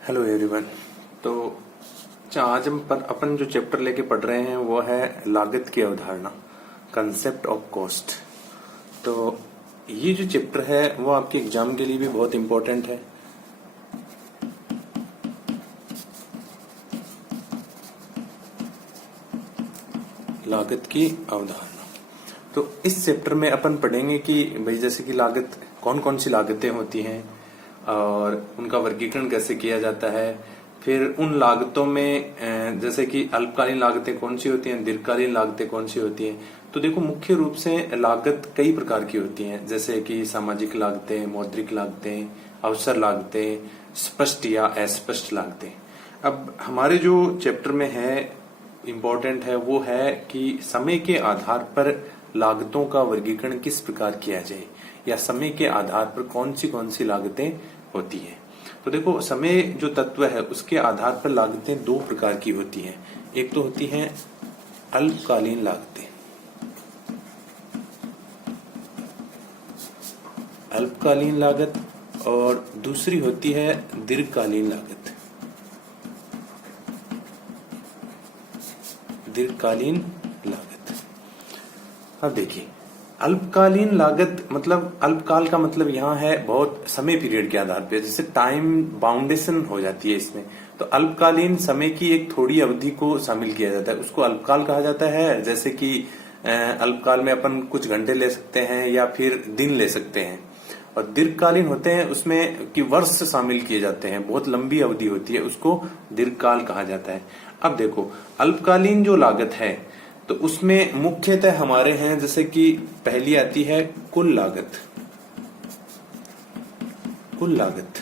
Hello everyone. तो आज अपन जो चैप्टर लेके पढ़ रहे हैं वो है लागत की अवधारणा, कंसेप्ट ऑफ कॉस्ट। तो ये जो चैप्टर है वो आपके एग्जाम के लिए भी बहुत इंपॉर्टेंट है। लागत की अवधारणा। तो इस चैप्टर में अपन पढ़ेंगे कि भाई जैसे कि लागत कौन कौन सी लागतें होती हैं और उनका वर्गीकरण कैसे किया जाता है। फिर उन लागतों में जैसे कि अल्पकालीन लागतें कौन सी होती हैं, दीर्घकालीन लागतें कौन सी होती हैं। तो देखो, मुख्य रूप से लागत कई प्रकार की होती हैं, जैसे कि सामाजिक लागतें, मौद्रिक लागतें, अवसर लागतें, स्पष्ट या अस्पष्ट लागतें। अब हमारे जो चैप्टर में है इम्पोर्टेंट है वो है कि समय के आधार पर लागतों का वर्गीकरण किस प्रकार किया जाए या समय के आधार पर कौन सी लागतें होती हैं। तो देखो, समय जो तत्व है उसके आधार पर लागतें दो प्रकार की होती हैं। एक तो होती हैं अल्पकालीन लागतें, अल्पकालीन लागत, और दूसरी होती है दीर्घकालीन लागत, दीर्घकालीन लागत। अब देखिए, अल्पकालीन लागत मतलब अल्पकाल का मतलब यहाँ है बहुत समय पीरियड के आधार पे, जैसे टाइम बाउंडेशन हो जाती है इसमें। तो अल्पकालीन समय की एक थोड़ी अवधि को शामिल किया जाता है, उसको अल्पकाल कहा जाता है। जैसे कि अल्पकाल में अपन कुछ घंटे ले सकते हैं या फिर दिन ले सकते हैं। और दीर्घकालीन होते हैं उसमें कि वर्ष शामिल किए जाते हैं, बहुत लंबी अवधि होती है, उसको दीर्घकाल कहा जाता है। अब देखो, अल्पकालीन जो लागत है तो उसमें मुख्यतः हमारे हैं, जैसे कि पहली आती है कुल लागत। कुल लागत,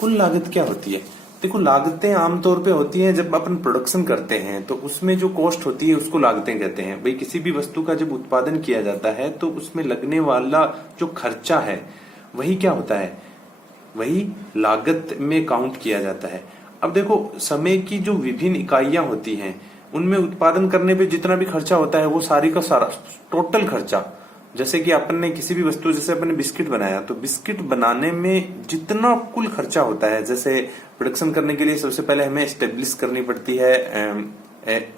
कुल लागत क्या होती है? देखो, लागतें आमतौर पे होती हैं जब अपन प्रोडक्शन करते हैं तो उसमें जो कॉस्ट होती है उसको लागतें कहते हैं। भाई किसी भी वस्तु का जब उत्पादन किया जाता है तो उसमें लगने वाला जो खर्चा है वही क्या होता है, वही लागत में काउंट किया जाता है। अब देखो, समय की जो विभिन्न इकाइयां होती हैं उनमें उत्पादन करने पे जितना भी खर्चा होता है वो सारी का सारा टोटल खर्चा, जैसे कि अपन ने किसी भी वस्तु, जैसे अपन ने बिस्किट बनाया तो बिस्किट बनाने में जितना कुल खर्चा होता है, जैसे प्रोडक्शन करने के लिए सबसे पहले हमें एस्टेब्लिश करनी पड़ती है,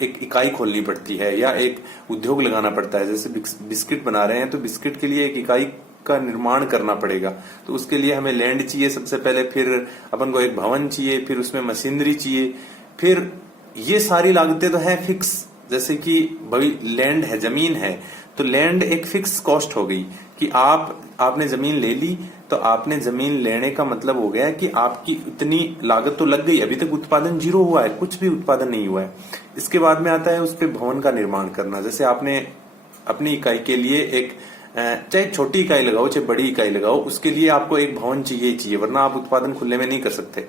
एक इकाई खोलनी पड़ती है या एक उद्योग लगाना पड़ता है। जैसे बिस्किट बना रहे हैं तो बिस्किट के लिए एक इकाई का निर्माण करना पड़ेगा, तो उसके लिए हमें लैंड चाहिए सबसे पहले, फिर अपन को एक भवन चाहिए, फिर उसमें मशीनरी चाहिए, फिर ये सारी लागतें तो है फिक्स। जैसे कि भाई लैंड है, जमीन है, तो लैंड एक फिक्स कॉस्ट हो गई कि आपने जमीन ले ली, तो आपने जमीन लेने का मतलब हो गया कि आपकी इतनी लागत तो लग गई। अभी तक उत्पादन जीरो हुआ है, कुछ भी उत्पादन नहीं हुआ है। इसके बाद में आता है उस पे भवन का निर्माण करना। जैसे आपने अपनी इकाई के लिए एक, चाहे छोटी इकाई लगाओ चाहे बड़ी इकाई लगाओ, उसके लिए आपको एक भवन चाहिए, वरना आप उत्पादन खुले में नहीं कर सकते।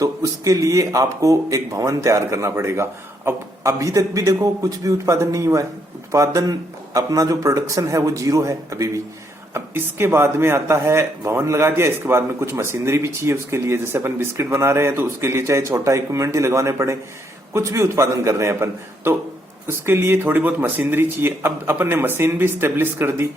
तो उसके लिए आपको एक भवन तैयार करना पड़ेगा। अब अभी तक भी देखो कुछ भी उत्पादन नहीं हुआ है, उत्पादन अपना जो प्रोडक्शन है वो जीरो है अभी भी। अब इसके बाद में आता है भवन लगा दिया, इसके बाद में कुछ मशीनरी भी चाहिए उसके लिए। जैसे अपन बिस्किट बना रहे हैं तो उसके लिए चाहे छोटा इक्विपमेंट ही लगवाने पड़े, कुछ भी उत्पादन कर रहे हैं अपन तो उसके लिए थोड़ी बहुत मशीनरी चाहिए। अब अपन ने मशीन भी स्टेब्लिश कर दी,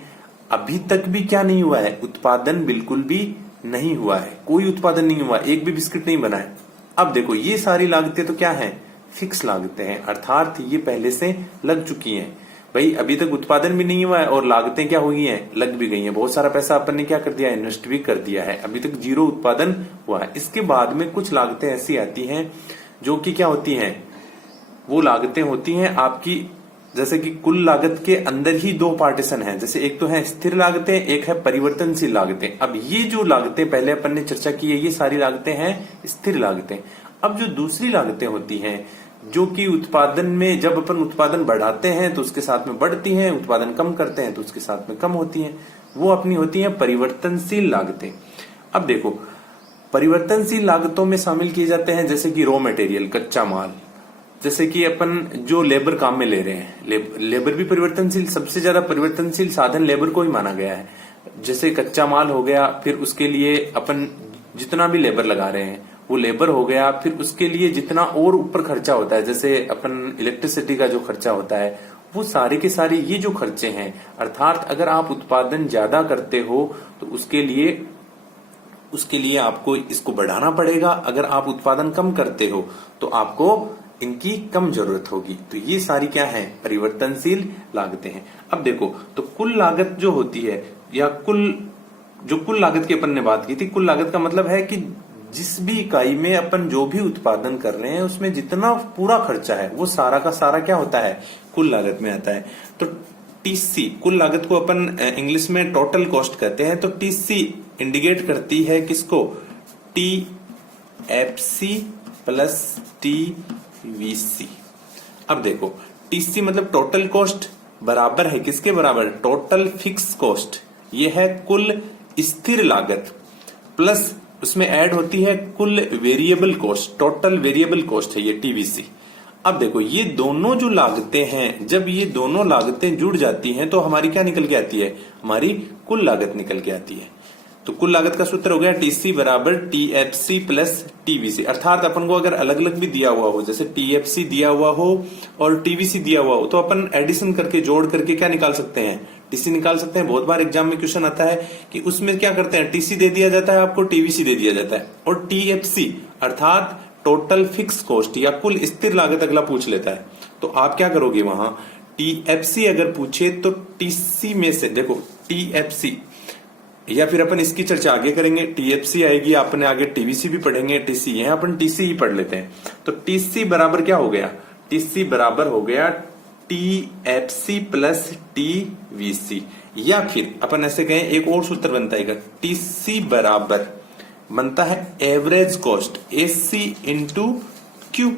अभी तक भी क्या नहीं हुआ है, उत्पादन बिल्कुल भी नहीं हुआ है, कोई उत्पादन नहीं हुआ, एक भी बिस्किट नहीं बना है। अब देखो, ये सारी लागतें तो क्या हैं, फिक्स लागतें हैं, अर्थात ये पहले से लग चुकी हैं। भाई अभी तक उत्पादन भी नहीं हुआ है और लागतें क्या हो गई हैं, लग भी गई हैं। बहुत सारा पैसा अपन ने क्या कर दिया, इन्वेस्ट भी कर दिया है, अभी तक जीरो उत्पादन हुआ है। इसके बाद में कुछ लागतें ऐसी आती हैं जो कि क्या होती हैं, वो लागतें होती हैं आपकी, जैसे कि कुल लागत के अंदर ही दो पार्टीशन हैं। जैसे एक तो है स्थिर लागतें, एक है परिवर्तनशील लागतें। अब ये जो लागतें पहले अपन ने चर्चा की है, ये सारी लागतें हैं स्थिर लागतें। अब जो दूसरी लागतें होती हैं जो कि उत्पादन में, जब अपन उत्पादन बढ़ाते हैं तो उसके साथ में बढ़ती हैं, उत्पादन कम करते हैं तो उसके साथ में कम होती हैं, वो अपनी होती हैं परिवर्तनशील लागतें। अब देखो, परिवर्तनशील लागतों में शामिल किए जाते हैं जैसे कि रॉ मटेरियल, कच्चा माल। जैसे कि अपन जो लेबर काम में ले रहे हैं, लेबर भी परिवर्तनशील, सबसे ज्यादा परिवर्तनशील साधन लेबर को ही माना गया है। जैसे कच्चा माल हो गया, फिर उसके लिए अपन जितना भी लेबर लगा रहे हैं वो लेबर हो गया, फिर उसके लिए जितना और ऊपर खर्चा होता है, जैसे अपन इलेक्ट्रिसिटी का जो खर्चा होता है, वो सारे के सारे ये जो खर्चे हैं, अर्थात अगर आप उत्पादन ज्यादा करते हो तो उसके लिए उसके लिए आपको इसको बढ़ाना पड़ेगा। अगर आप उत्पादन कम करते हो तो आपको इनकी कम जरूरत होगी। तो ये सारी क्या है, परिवर्तनशील लागतें हैं। अब देखो, तो कुल लागत जो होती है, या कुल लागत की अपन ने बात की थी, कुल लागत का मतलब है कि जिस भी इकाई में अपन जो भी उत्पादन कर रहे हैं उसमें जितना पूरा खर्चा है वो सारा का सारा क्या होता है, कुल लागत में आता है। तो टीसी, कुल लागत को अपन इंग्लिश में टोटल कॉस्ट कहते हैं। तो टीसी इंडिकेट करती है किसको, टीएफसी प्लस टीवीसी। अब देखो, टीसी मतलब टोटल कॉस्ट बराबर है किसके बराबर, टोटल फिक्स कॉस्ट, ये है कुल स्थिर लागत, प्लस उसमें ऐड होती है कुल variable cost, total variable cost है ये टीवीसी। अब देखो, ये दोनों जो लागतें हैं, जब ये दोनों लागतें जुड़ जाती हैं तो हमारी क्या निकल के आती है, हमारी कुल लागत निकल के आती है। तो कुल लागत का सूत्र हो गया टीसी बराबर टीएफसी प्लस टीवीसी। अर्थात अपन को अगर अलग अलग भी दिया हुआ हो, जैसे टीएफसी दिया हुआ हो और टीवीसी दिया हुआ हो, तो अपन एडिशन करके जोड़ करके क्या निकाल सकते हैं, टीसी निकाल सकते हैं। बहुत बार एग्जाम में क्वेश्चन आता है कि उसमें क्या करते हैं, टीसी दे दिया जाता है आपको, टीवीसी दे दिया जाता है, और टीएफसी अर्थात टोटल फिक्स कॉस्ट या कुल स्थिर लागत अगला पूछ लेता है। तो आप क्या करोगे, वहां टीएफसी अगर पूछे तो टीसी में से देखो टीएफसी, या फिर अपन इसकी चर्चा आगे करेंगे, टीएफसी आएगी, आपने आगे टीवीसी भी पढ़ेंगे, टीसी, यहां अपन टीसी ही पढ़ लेते हैं। तो टीसी बराबर क्या हो गया, टीसी बराबर हो गया टीएफसी प्लस टीवीसी, या फिर अपन ऐसे कहें एक और सूत्र बनता है, टीसी बराबर बनता है average cost, AC into Q.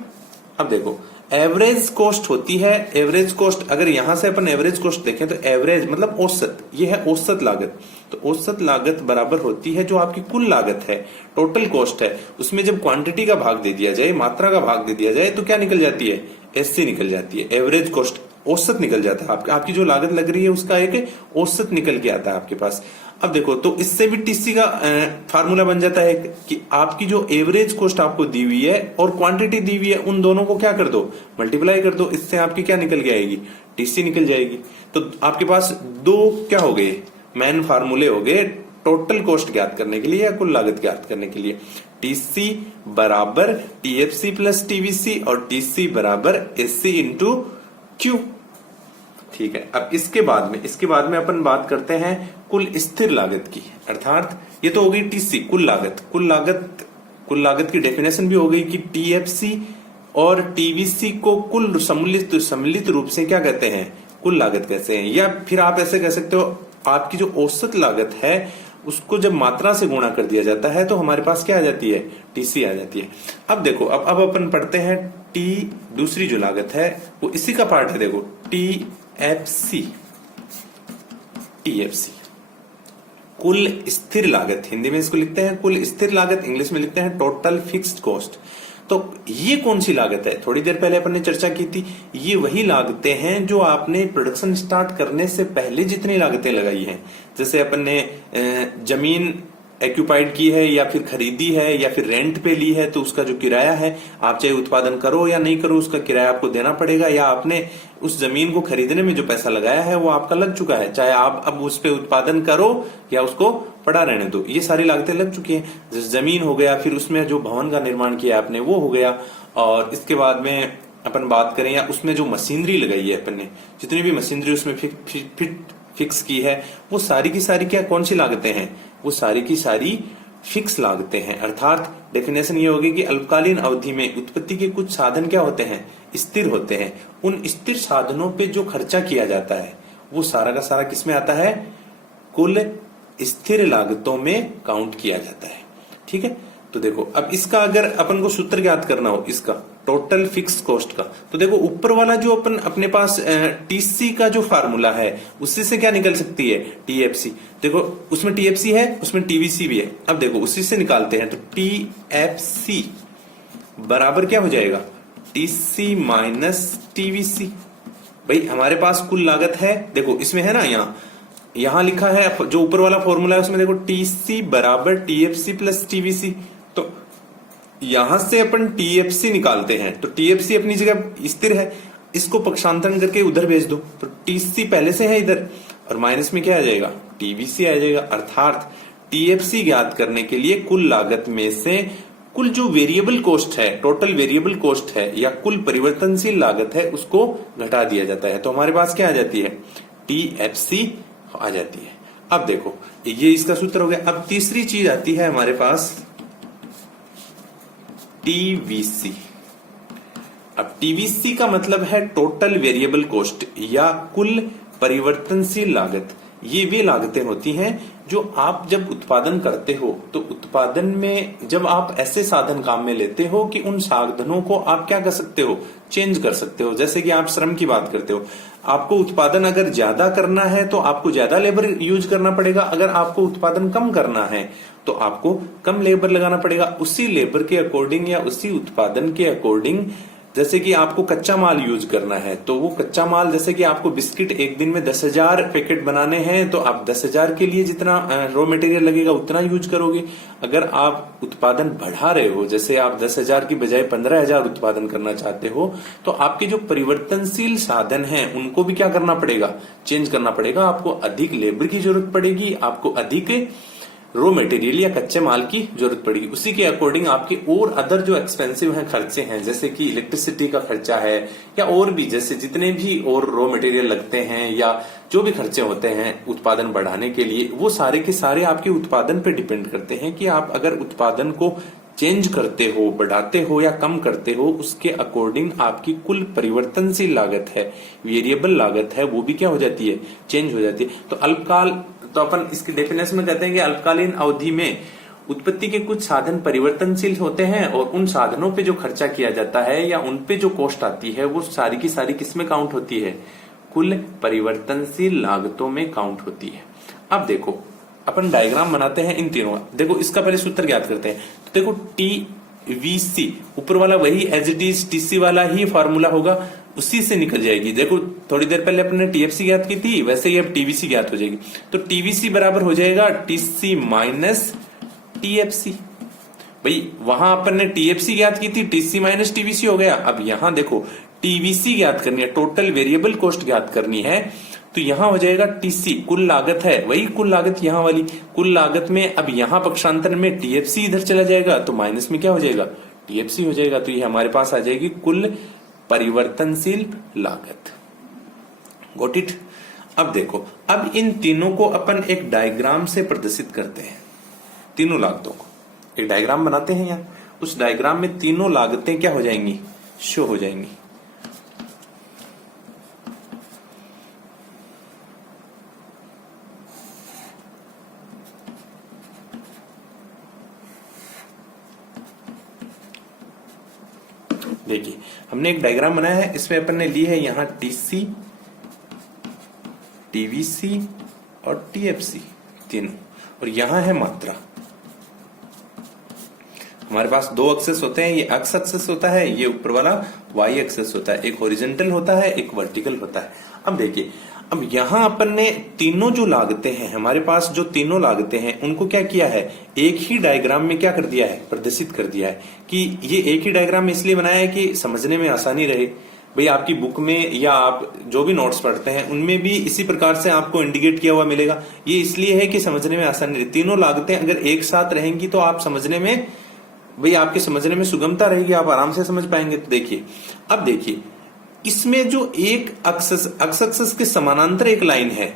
अब देखो, एवरेज कॉस्ट होती है, एवरेज कॉस्ट अगर यहां से अपन एवरेज कॉस्ट देखें तो एवरेज मतलब औसत, ये है औसत लागत। तो औसत लागत बराबर होती है जो आपकी कुल लागत है, टोटल कॉस्ट है, उसमें जब क्वांटिटी का भाग दे दिया जाए, मात्रा का भाग दे दिया जाए, तो क्या निकल जाती है, एससी निकल जाती है, एवरेज कॉस्ट, औसत निकल जाता है। आपकी जो लागत लग रही है उसका एक औसत निकल के आता है आपके पास। अब देखो, तो इससे भी टीसी का फार्मूला बन जाता है कि आपकी जो एवरेज कॉस्ट आपको दी हुई है और क्वांटिटी दी हुई है, उन दोनों को क्या कर दो, मल्टीप्लाई कर दो, इससे आपकी क्या निकल के आएगी, टीसी निकल जाएगी। तो आपके पास दो क्या हो गए, मेन फार्मूले हो गए टोटल कॉस्ट ज्ञात करने के लिए या कुल लागत ज्ञात करने के लिए। टीसी बराबर टीएफसी प्लस टीवीसी और टीसी बराबर एससी इंटू क्यू। ठीक है, अब इसके बाद में अपन बात करते हैं कुल स्थिर लागत की। अर्थात ये तो हो गई टीसी, कुल लागत की डेफिनेशन भी हो गई कि टीएफसी और टीवीसी को कुल सम्मिलित रूप से क्या कहते हैं, कुल लागत कहते हैं। या फिर आप ऐसे कह सकते हो, आपकी जो औसत लागत है उसको जब मात्रा से गुणा कर दिया जाता है तो हमारे पास क्या आ जाती है, टीसी आ जाती है। अब देखो, अब अपन पढ़ते हैं दूसरी जो लागत है वो इसी का पार्ट है। देखो, टीएफसी कुल स्थिर लागत, हिंदी में इसको लिखते हैं कुल स्थिर लागत, इंग्लिश में लिखते हैं टोटल फिक्स्ड कॉस्ट। तो ये कौन सी लागत है, थोड़ी देर पहले अपन ने चर्चा की थी, ये वही लागतें हैं जो आपने प्रोडक्शन स्टार्ट करने से पहले जितनी लागतें लगाई हैं। जैसे अपन ने जमीन एक्यूपाइड की है या फिर खरीदी है या फिर रेंट पे ली है, तो उसका जो किराया है, आप चाहे उत्पादन करो या नहीं करो उसका किराया आपको देना पड़ेगा, या आपने उस जमीन को खरीदने में जो पैसा लगाया है वो आपका लग चुका है, चाहे आप अब उस पे उत्पादन करो या उसको पड़ा रहने दो, ये सारी लागतें लग चुकी हैं। जैसे जमीन हो गया, फिर उसमें जो भवन का निर्माण किया आपने वो हो गया, और इसके बाद में अपन बात करें या उसमें जो मशीनरी लगाई है अपन ने, जितनी भी मशीनरी उसमें फिक्स की है, वो सारी की सारी क्या कौन सी लागतें हैं, वो सारी की सारी फिक्स लागतें हैं। अर्थात डेफिनेशन ये होगी कि अल्पकालीन अवधि में उत्पत्ति के कुछ साधन क्या होते हैं, स्थिर होते हैं। उन स्थिर साधनों पे जो खर्चा किया जाता है वो सारा का सारा किसमें आता है, कुल स्थिर लागतों में काउंट किया जाता है। ठीक है, तो देखो, अब इसका अगर अपन को सूत्र ज्ञात करना हो इसका टोटल फिक्स कॉस्ट का, तो देखो ऊपर वाला जो अपन अपने पास टीसी का जो फार्मूला है उसी से क्या निकल सकती है, टीएफसी। देखो उसमें टीएफसी है, उसमें टीवीसी भी है। अब देखो उसी से निकालते हैं, तो टीएफसी बराबर क्या हो जाएगा, टीसी माइनस टीवीसी। भाई हमारे पास कुल लागत है, देखो इसमें है ना, यहां लिखा है जो ऊपर वाला फॉर्मूला है उसमें देखो टीसी बराबर टीएफसी प्लस टीवीसी। तो यहां से अपन टीएफसी निकालते हैं, तो टीएफसी अपनी जगह स्थिर है, इसको पक्षांतरण करके उधर भेज दो, तो टीसी पहले से है इधर, और माइनस में क्या आ जाएगा, टीवीसी आ जाएगा। अर्थात टीएफसी ज्ञात करने के लिए कुल लागत में से कुल जो वेरिएबल कॉस्ट है, टोटल वेरिएबल कॉस्ट है या कुल परिवर्तनशील लागत है, उसको घटा दिया जाता है। तो हमारे पास क्या आ जाती है, टीएफसी आ जाती है। अब देखो ये इसका सूत्र हो गया। अब तीसरी चीज आती है हमारे पास टीवीसी। अब टीवीसी का मतलब है टोटल वेरिएबल कॉस्ट या कुल परिवर्तनशील लागत। ये वे लागतें होती हैं जो आप जब उत्पादन करते हो तो उत्पादन में जब आप ऐसे साधन काम में लेते हो कि उन साधनों को आप क्या कर सकते हो, चेंज कर सकते हो। जैसे कि आप श्रम की बात करते हो, आपको उत्पादन अगर ज्यादा करना है तो आपको ज्यादा लेबर यूज करना पड़ेगा, अगर आपको उत्पादन कम करना है तो आपको कम लेबर लगाना पड़ेगा। उसी लेबर के अकॉर्डिंग या उसी उत्पादन के अकॉर्डिंग, जैसे कि आपको कच्चा माल यूज करना है तो वो कच्चा माल, जैसे कि आपको बिस्किट एक दिन में 10,000 पैकेट बनाने हैं तो आप 10,000 के लिए जितना रॉ मटेरियल लगेगा उतना यूज करोगे। अगर आप उत्पादन बढ़ा रहे हो, जैसे आप 10,000 की बजाय 15,000 उत्पादन करना चाहते हो, तो आपके जो परिवर्तनशील साधन हैं उनको भी क्या करना पड़ेगा, चेंज करना पड़ेगा। आपको अधिक लेबर की जरूरत पड़ेगी, आपको अधिक रॉ मटेरियल या कच्चे माल की जरूरत पड़ेगी। उसी के अकॉर्डिंग आपके और अदर जो एक्सपेंसिव हैं खर्चे हैं, जैसे कि इलेक्ट्रिसिटी का खर्चा है या और भी जैसे जितने भी और रॉ मटेरियल लगते हैं या जो भी खर्चे होते हैं उत्पादन बढ़ाने के लिए, वो सारे के सारे आपके उत्पादन पे डिपेंड करते हैं कि आप अगर उत्पादन को चेंज करते हो, बढ़ाते हो या कम करते हो, उसके अकॉर्डिंग आपकी कुल परिवर्तनशील लागत है, वेरिएबल लागत है, वो भी क्या हो जाती है, चेंज हो जाती है। तो अल्पकाल, तो अपन इसकी डेफिनेशन में कहते हैं कि अल्पकालीन अवधि में उत्पत्ति के कुछ साधन परिवर्तनशील होते हैं और उन साधनों पे जो खर्चा किया जाता है या उन पे जो कॉस्ट आती है वो सारी की सारी किसमें काउंट होती है, कुल परिवर्तनशील लागतों में काउंट होती है। अब देखो अपन डायग्राम बनाते हैं इन तीनों। देखो इसका पहले सूत्र ज्ञात करते हैं। तो देखो टीवीसी ऊपर वाला वही एज इट इज टीसी वाला ही फॉर्मूला होगा, उसी से निकल जाएगी। देखो थोड़ी देर पहले अपने टीएफसी ज्ञात की थी, वैसे ही अब टीवीसी ज्ञात हो जाएगी। तो टीवीसी बराबर हो जाएगा टीसी माइनस टीएफसी। भाई वहां अपन ने टीएफसी ज्ञात की थी, टीसी माइनस टीवीसी हो गया। अब यहां देखो टीवीसी ज्ञात करनी है, टोटल वेरिएबल कॉस्ट ज्ञात करनी है, तो यहां हो जाएगा टीसी, कुल लागत है, वही कुल लागत यहां वाली कुल लागत में। अब यहां पक्षांतर में टीएफसी इधर चला जाएगा तो माइनस में क्या हो जाएगा, टीएफसी हो जाएगा। तो ये हमारे पास आ जाएगी कुल परिवर्तनशील लागत। Got it. अब देखो, अब इन तीनों को अपन एक डायग्राम से प्रदर्शित करते हैं। तीनों लागतों को एक डायग्राम बनाते हैं यहाँ, उस डायग्राम में तीनों लागतें क्या हो जाएंगी, शो हो जाएंगी। देखिए हमने एक डायग्राम बनाया है, इसमें अपन ने ली है यहां टीसी, टीवीसी और टीएफसी तीनों, और यहां है मात्रा। हमारे पास दो एक्सेस होते हैं, ये एक्स एक्सेस होता है, ये ऊपर वाला वाई एक्सेस होता है, एक हॉरिजॉन्टल होता है, एक वर्टिकल होता है। अब देखिए, अब यहां अपन ने तीनों जो लागतें हैं, हमारे पास जो तीनों लागतें हैं उनको क्या किया है, एक ही डायग्राम में क्या कर दिया है, प्रदर्शित कर दिया है। कि ये एक ही डायग्राम में इसलिए बनाया है कि समझने में आसानी रहे। भाई आपकी बुक में या आप जो भी नोट्स पढ़ते हैं उनमें भी इसी प्रकार से आपको इंडिकेट किया हुआ मिलेगा। ये इसलिए है कि समझने में आसानी रहे। तीनों लागतें अगर एक साथ रहेंगी तो आप समझने में, भाई आपके समझने में सुगमता रहेगी, आप आराम से समझ पाएंगे। तो देखिए, अब देखिए इसमें जो एक एक्स के समानांतर एक लाइन है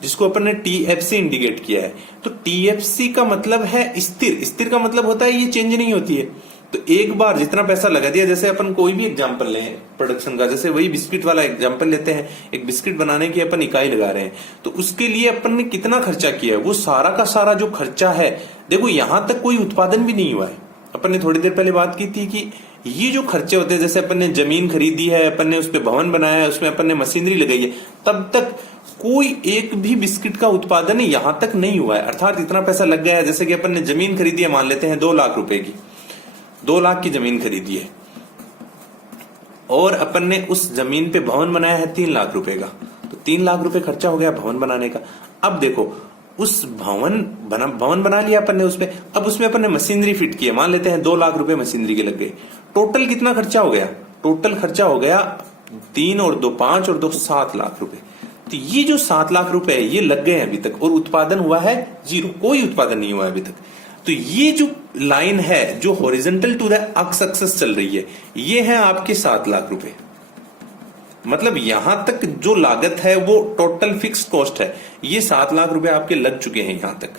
जिसको अपन ने टीएफसी इंडिकेट किया है, तो टीएफसी का मतलब है स्थिर। स्थिर का मतलब होता है ये चेंज नहीं होती है। तो एक बार जितना पैसा लगा दिया, जैसे अपन कोई भी एग्जांपल लें प्रोडक्शन का, जैसे वही बिस्किट वाला एग्जांपल लेते हैं, एक बिस्किट बनाने की अपन इकाई लगा रहे हैं, तो उसके लिए अपन ने कितना खर्चा किया है, वो सारा का सारा जो खर्चा है, देखो यहां तक कोई उत्पादन भी नहीं हुआ है। अपन ने थोड़ी देर पहले बात की थी कि ये जो खर्चे होते हैं, जैसे अपन ने जमीन खरीदी है, अपन ने उस पर भवन बनाया है, उसमें अपन ने मशीनरी लगाई है, तब तक कोई एक भी बिस्किट का उत्पादन यहां तक नहीं हुआ है। अर्थात इतना पैसा लग गया है, जैसे कि अपन ने जमीन खरीदी है, मान लेते हैं 2 लाख रुपए की, 2 लाख की जमीन खरीदी है, और अपन ने उस जमीन पे भवन बनाया है 3 लाख रुपए का, तो 3 लाख रुपए खर्चा हो गया भवन बनाने का। अब देखो उस भवन बना लिया अपन ने, उसपे अब उसमें अपन ने मशीनरी फिट की है, मान लेते हैं 2 लाख रुपए मशीनरी के लग गए। टोटल कितना खर्चा हो गया, टोटल खर्चा हो गया 3 और 2 5 और 2 7 लाख रुपए। तो ये जो 7 लाख रुपए है ये लग गए हैं अभी तक और उत्पादन हुआ है 0, कोई उत्पादन नहीं हुआ है अभी तक। तो ये जो लाइन है जो horizontal to the X axis चल रही है ये है आपके 7 लाख रुपए। मतलब यहां तक जो लागत है वो टोटल फिक्स्ड कॉस्ट है, ये 7 लाख रुपए आपके लग चुके हैं यहां तक।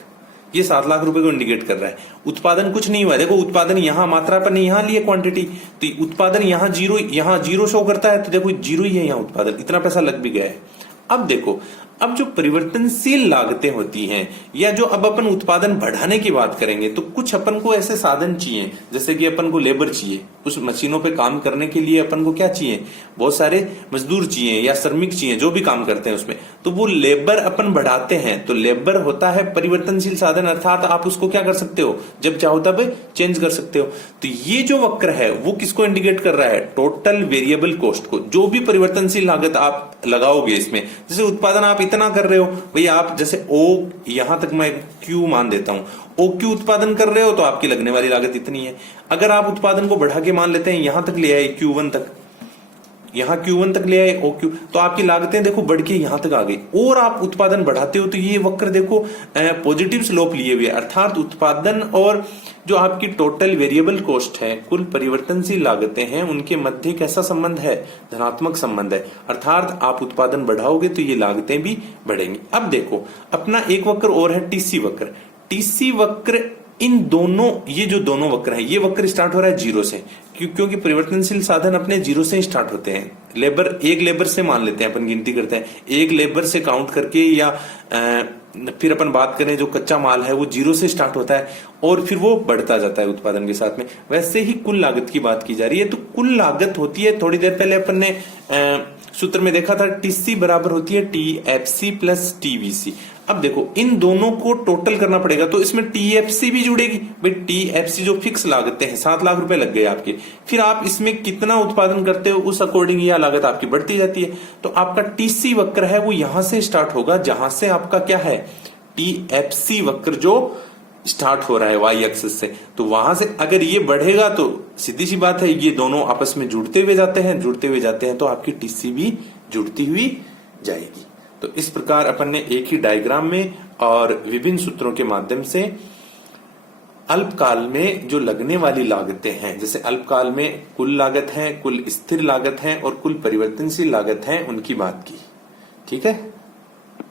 ये 7 लाख रुपए को इंडिकेट कर रहा है। उत्पादन कुछ नहीं हुआ, देखो उत्पादन यहां मात्रा पर नहीं, यहां लिए क्वांटिटी, तो उत्पादन यहां जीरो शो करता है, तो देखो 0 ही है यहां उत्पादन, इतना पैसा लग भी गया है। अब देखो, अब जो परिवर्तनशील लागतें होती हैं या जो अब अपन उत्पादन बढ़ाने की बात करेंगे तो कुछ अपन को ऐसे साधन चाहिए, जैसे कि अपन को लेबर चाहिए, उस मशीनों पे काम करने के लिए अपन को क्या चाहिए, बहुत सारे मजदूर चाहिए या श्रमिक चाहिए जो भी काम करते हैं उसमें, तो वो लेबर अपन बढ़ाते हैं। तो लेबर होता है परिवर्तनशील साधन, अर्थात आप उसको क्या कर सकते हो, जब चाहो तब चेंज कर सकते हो। तो ये जो वक्र है वो किसको इंडिकेट कर रहा है, टोटल वेरिएबल कॉस्ट को। जो भी परिवर्तनशील लागत आप लगाओगे इसमें, जैसे उत्पादन आप इतना कर रहे हो भैया, आप जैसे ओ यहां तक मैं क्यू मान देता हूं, ओ क्यू उत्पादन कर रहे हो तो आपकी लगने वाली लागत इतनी है। अगर आप उत्पादन को बढ़ा के मान लेते हैं, यहां तक ले आए Q1 तक, यहां Q1 तक ले आए OQ, तो आपकी लागतें देखो बढ़ के यहां तक आ गई और आप उत्पादन बढ़ाते हो तो ये वक्र देखो पॉजिटिव स्लोप लिए हुए, अर्थात उत्पादन और जो आपकी टोटल वेरिएबल कॉस्ट है, कुल परिवर्तनशील लागतें हैं, उनके मध्य कैसा संबंध है, धनात्मक संबंध है। अर्थात आप उत्पादन बढ़ाओगे तो ये लागतें भी बढ़ेंगी। अब देखो अपना एक वक्र और है टीसी वक्र। टीसी वक्र इन दोनों, ये जो दोनों वक्र है, ये वक्र स्टार्ट हो रहा है 0 से, क्योंकि परिवर्तनशील साधन अपने 0 से स्टार्ट होते हैं। लेबर, एक लेबर से मान लेते हैं, अपन गिनती करते हैं, एक लेबर से काउंट करके, या फिर अपन बात करें जो कच्चा माल है वो 0 से स्टार्ट होता है और फिर वो बढ़ता जाता है उत्पादन के साथ में। वैसे ही कुल लागत की बात की जा रही है। तो कुल लागत होती है, थोड़ी देर पहले अपन ने सूत्र में देखा था, टीसी बराबर होती है टीएफसी प्लस टीवीसी। अब देखो इन दोनों को टोटल करना पड़ेगा, तो इसमें टीएफसी भी जुड़ेगी भाई। टीएफसी जो फिक्स लागतें हैं, 7 लाख रुपए लग गए आपके, फिर आप इसमें कितना उत्पादन करते हो उस अकॉर्डिंग यह लागत आपकी बढ़ती जाती है। तो आपका टीसी वक्र है वो यहां से स्टार्ट होगा जहां से आपका क्या है, टीएफसी वक्र जो स्टार्ट हो रहा है वाई एक्सिस से। तो वहां से अगर ये बढ़ेगा तो सीधी सी बात है ये दोनों आपस में जुड़ते हुए जाते हैं, तो आपकी टीसी भी जुड़ती हुई जाएगी। तो इस प्रकार अपन ने एक ही डायग्राम में और विभिन्न सूत्रों के माध्यम से अल्पकाल में जो लगने वाली लागतें हैं, जैसे अल्पकाल में कुल लागत है, कुल स्थिर लागत है और कुल परिवर्तनशील लागत है, उनकी बात की। ठीक है।